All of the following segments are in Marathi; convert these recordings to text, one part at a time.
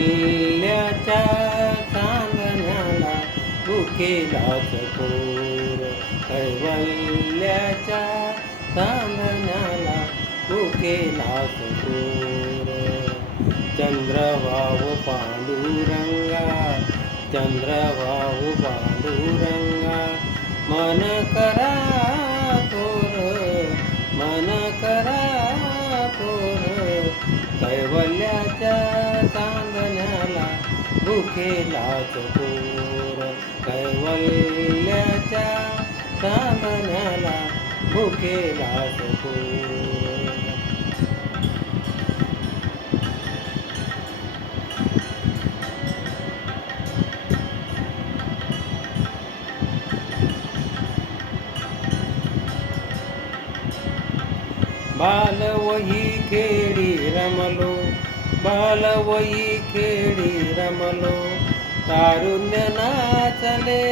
कैवल्याच्या चांदण्याला भुकेलाच कोर. कैवल्याच्या चांदण्याला भुकेलाच कोर. चंद्रभाऊ पांडुरंगा, चंद्रभाऊ पांडुरंगा, मन करा थोर, मन करा थोर. कैवल्याच्या चांदण्याला भुकेलाच कोर. कैवल्याच्या चांदण्याला भुकेलाच कोर. बालवही खेळी रमलो, बालवही खेळी रमलो, तारुण्य नाचले.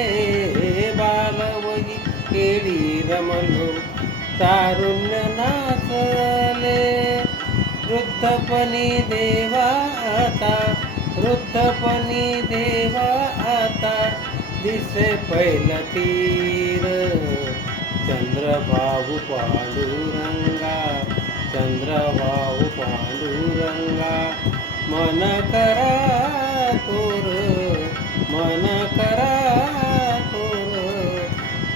बालवही खेळी रमलो, तारुण्य नाचले. वृद्धपणी देवा आता, वृद्धपणी देवा आता, दिसे पैल तीर. चंद्रभाऊ पांडुरंगा, चंद्रभाऊ पांडुरंगा, मन करा थोर, मन करा थोर.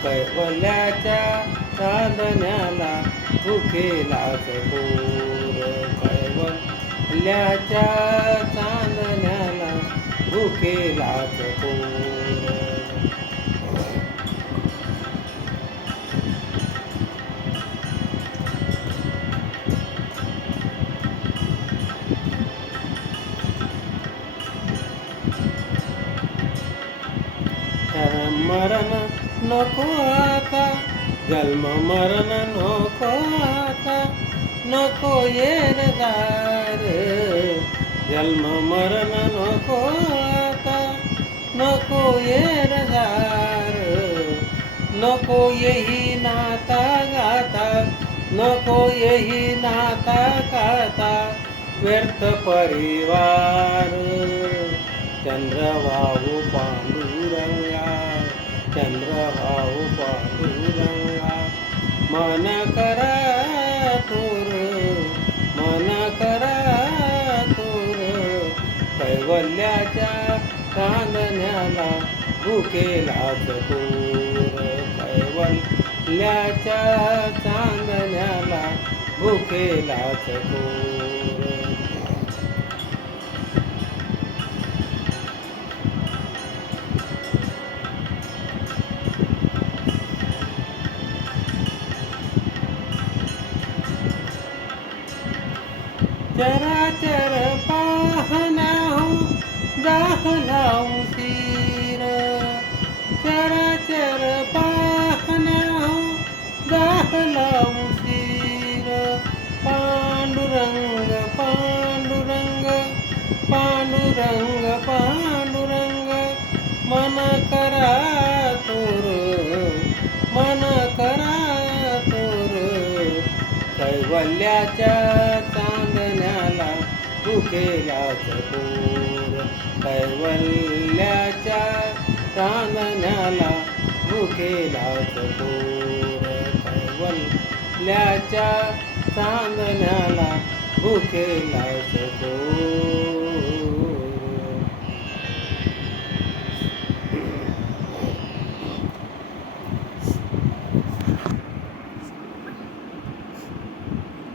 कैवल्याच्या चांदण्याला भुकेलाच कोर. कैवल्याच्या चांदण्याला भुकेलाच कोर. मरण नको आता, जन्म मरण नको आता, नको येणदार. जन्म मरण नको आता, नको येणदार. नको येही नाता गाता, नको येही नाता गाता, व्यर्थ परिवार. चंद्रभाऊ पांडुरंगा, चंद्रभाऊ पांडुरंगा, मन करा थोर, मन करा थोर. कैवल्याच्या चांदण्याला भुकेलाच कोर. कैवल्याच्या चांदण्याला भुकेलाच कोर. चराचर पाहण्याहून दाहला उशीर. चराचर पाहण्याहून दाहला उशीर. पांडुरंग पांडुरंग, पांडुरंग पांडुरंग, मन करा थोर, मन करा थोर. कैवल्याच्या चांदण्याला भुकेलाच कोर. कैवल्याच्या चांदण्याला भुकेलाच कोर. कैवल्याच्या चांदण्याला भुकेलाच कोर.